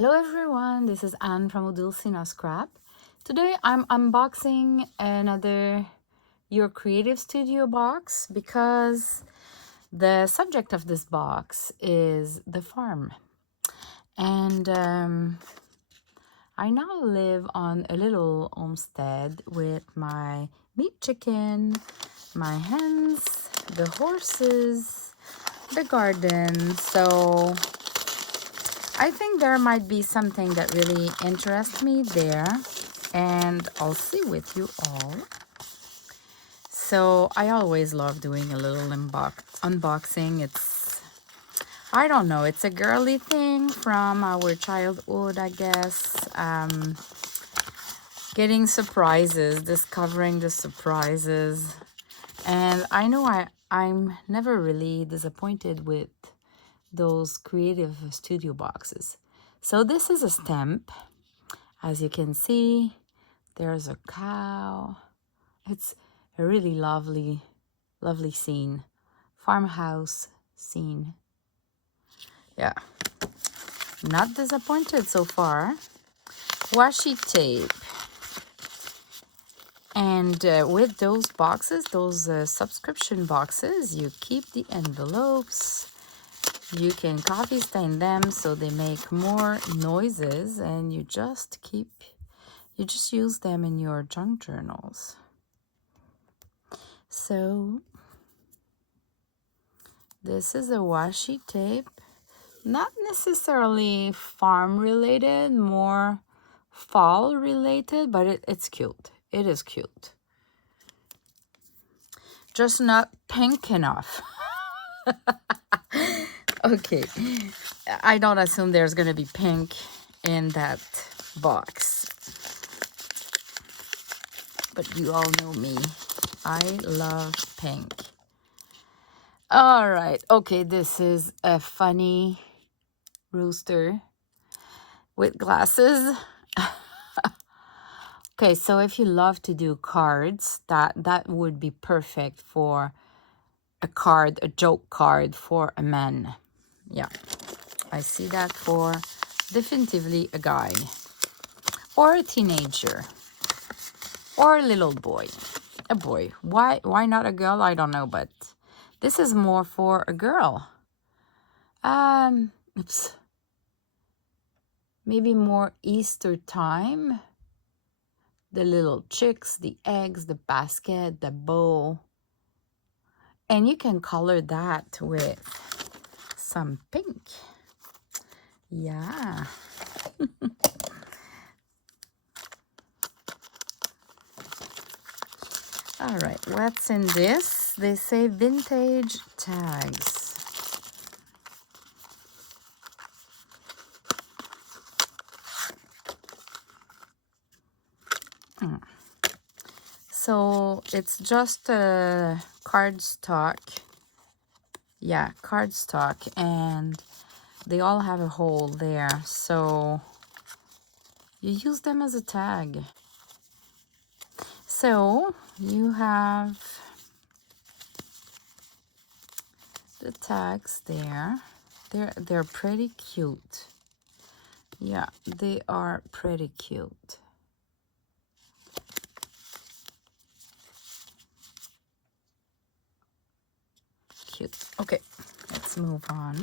Hello everyone, this is Anne from Odulcina Scrap. Today I'm unboxing another Your Creative Studio box because the subject of this box is the farm. And I now live on a little homestead with my meat chicken, my hens, the horses, the garden. So I think there might be something that really interests me there, and I'll see with you all. So I always love doing a little unboxing. I don't know, it's a girly thing from our childhood, I guess. Getting surprises, discovering the surprises. And I know I'm never really disappointed with those creative studio boxes. So this is a stamp. As you can see, there's a cow. It's a really lovely scene. Farmhouse scene. Yeah. Not disappointed so far. Washi tape. And with those boxes, those subscription boxes, you keep the envelopes. You can coffee stain them so they make more noises, and you just use them in your junk journals. So this is a washi tape, not necessarily farm related, more fall related, but it's cute. It is cute. Just not pink enough. Okay, I don't assume there's gonna be pink in that box, but you all know me. I love pink. All right, okay, this is a funny rooster with glasses. Okay, so if you love to do cards, that would be perfect for a joke card for a man. Yeah, I see that for definitively a guy or a teenager or a little boy. A boy. Why not a girl? I don't know, but this is more for a girl. Oops. Maybe more Easter time. The little chicks, the eggs, the basket, the bow. And you can color that with some pink. Yeah. All right, what's in this? They say vintage tags. So it's just a cardstock. Yeah, cardstock, and they all have a hole there. So you use them as a tag. So you have the tags there. They're pretty cute. Yeah, they are pretty cute. Cute. Okay, let's move on.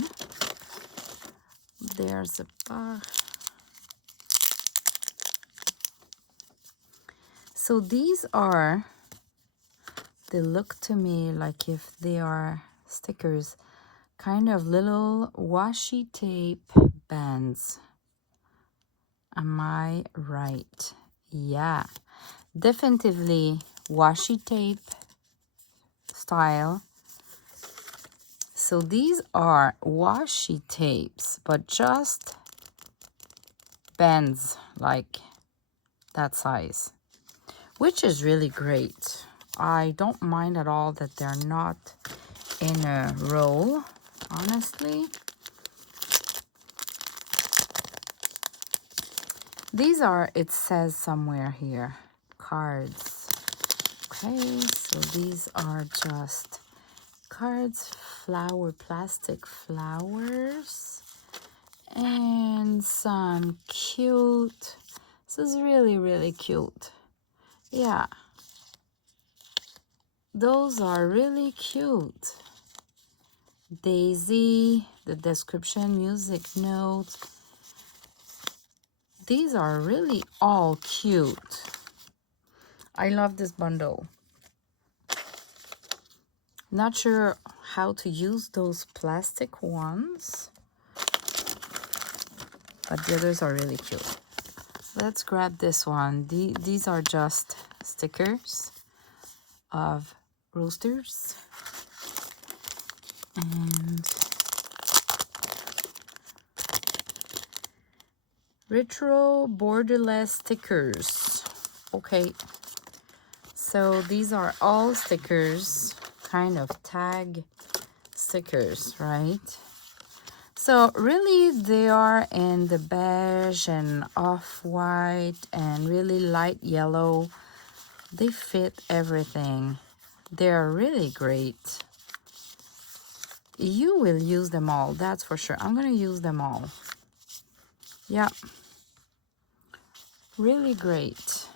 There's a box. So these are, they look to me like if they are stickers, kind of little washi tape bands. Am I right? Yeah, definitively washi tape style. So these are washi tapes, but just bands like that size, which is really great. I don't mind at all that they're not in a roll, honestly. These are, it says somewhere here, cards. Okay, so these are just cards, plastic flowers, and some cute. This is really, really cute. Yeah. Those are really cute. Daisy, the description, music notes. These are really all cute. I love this bundle. Not sure how to use those plastic ones, but the others are really cute. Let's grab this one. These are just stickers of roasters. And retro borderless stickers. Okay, so these are all stickers, kind of tag stickers, right? So really they are in the beige and off-white and really light yellow. They fit everything. They're really great. You will use them all, that's for sure. I'm gonna use them all. Yeah, really great.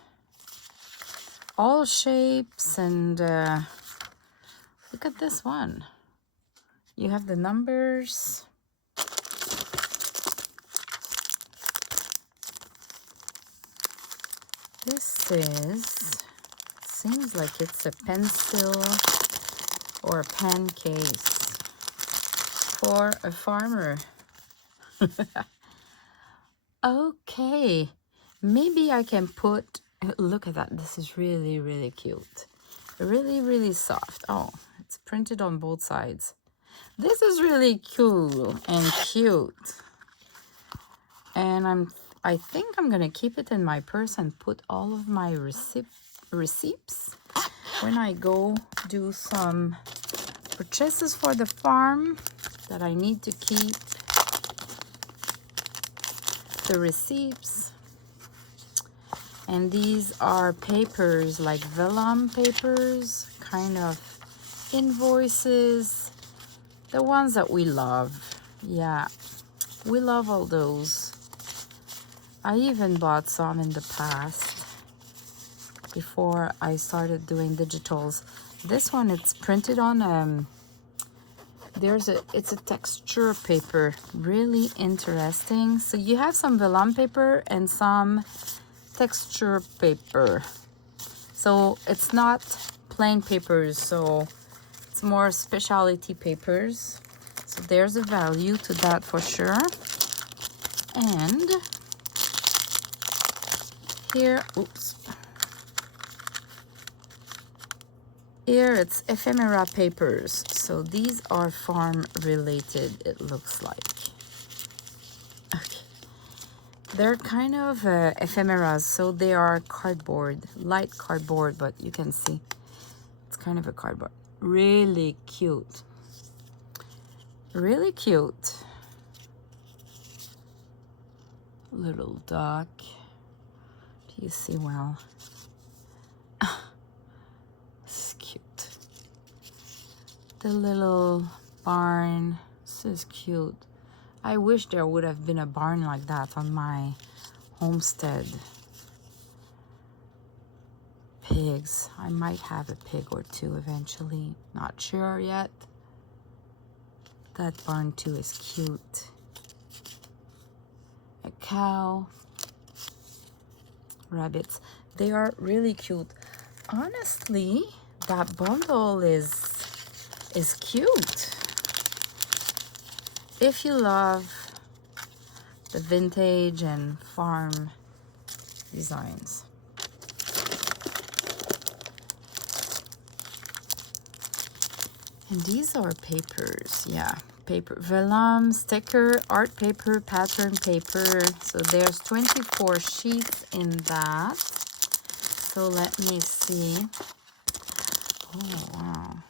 All shapes, and look at this one. You have the numbers. This seems like it's a pencil or a pen case for a farmer. Okay, maybe I can put, look at that. This is really, really cute. Really, really soft. Oh, it's printed on both sides. This is really cool and cute. And I think I'm gonna keep it in my purse and put all of my receipts when I go do some purchases for the farm that I need to keep. The receipts. And these are papers, like vellum papers, kind of invoices, the ones that we love. Yeah, we love all those. I even bought some in the past before I started doing digitals. This one, it's printed on it's a texture paper, really interesting. So you have some vellum paper and some texture paper. So it's not plain papers, so it's more specialty papers. So there's a value to that for sure. And here, oops. Here it's ephemera papers. So these are farm related, it looks like. Okay. They're kind of ephemeras, so they are cardboard, light cardboard, but you can see it's kind of a cardboard. Really cute. Really cute. Little duck. Do you see well? This is cute. The little barn. This is cute. I wish there would have been a barn like that on my homestead. Pigs. I might have a pig or two eventually. Not sure yet. That barn too is cute. A cow. Rabbits. They are really cute. Honestly, that bundle is cute. If you love the vintage and farm designs. And these are papers, yeah. Paper, vellum, sticker, art paper, pattern paper. So there's 24 sheets in that. So let me see. Oh, wow.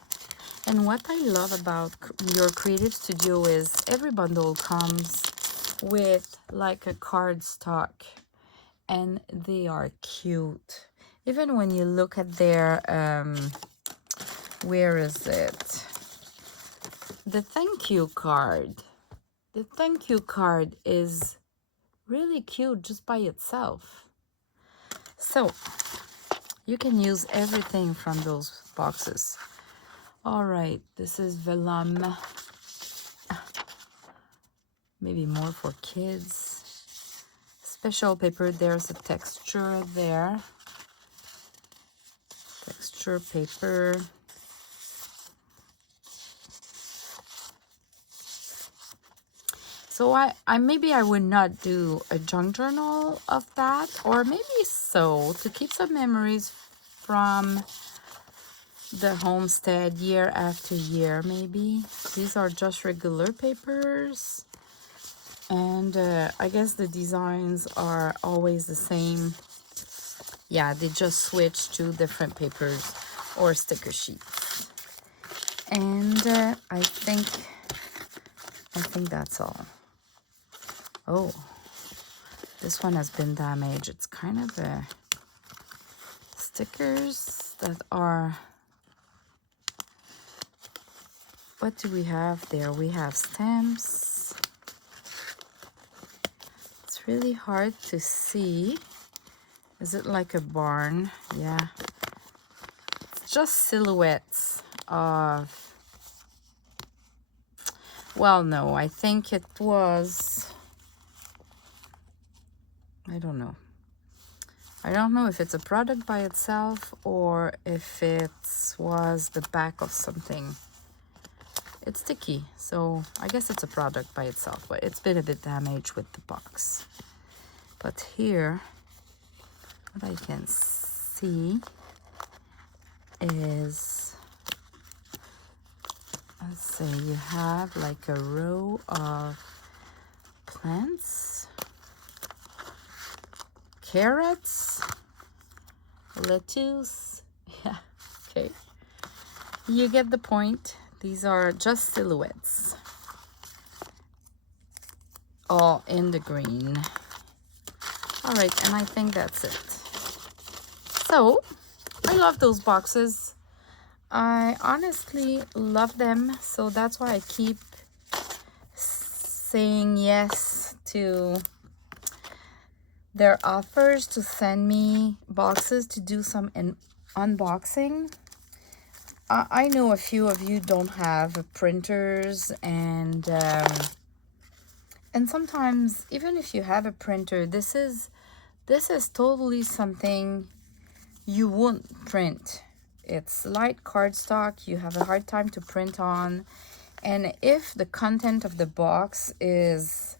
And what I love about your creative studio is every bundle comes with like a cardstock, and they are cute. Even when you look at their, where is it? The thank you card. The thank you card is really cute just by itself. So you can use everything from those boxes. All right, this is vellum. Maybe more for kids. Special paper, there's a texture there. Texture paper. So maybe I would not do a junk journal of that, or maybe so, to keep some memories from the homestead year after year, maybe. These are just regular papers, and I guess the designs are always the same. Yeah, they just switch to different papers or sticker sheets. And I think that's all. Oh, this one has been damaged. It's kind of stickers that are, what do we have there? We have stamps. It's really hard to see. Is it like a barn? Yeah. It's just silhouettes of, well, no, I think it was, I don't know. I don't know if it's a product by itself or if it was the back of something. It's sticky, so I guess it's a product by itself, but it's been a bit damaged with the box. But here, what I can see is, let's say you have like a row of plants, carrots, lettuce. Yeah, okay. You get the point. These are just silhouettes, all in the green. All right, and I think that's it. So, I love those boxes. I honestly love them, so that's why I keep saying yes to their offers to send me boxes to do some unboxing. I know a few of you don't have printers, and sometimes even if you have a printer, this is totally something you won't print. It's light cardstock, you have a hard time to print on, and if the content of the box is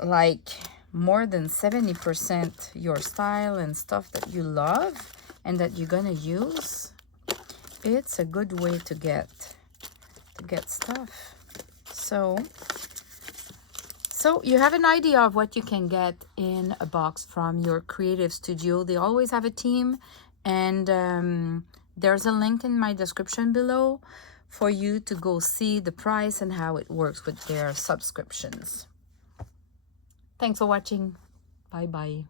like more than 70% your style and stuff that you love and that you're gonna use, it's a good way to get stuff. So you have an idea of what you can get in a box from your creative studio. They always have a team, and there's a link in my description below for you to go see the price and how it works with their subscriptions. Thanks for watching. Bye bye.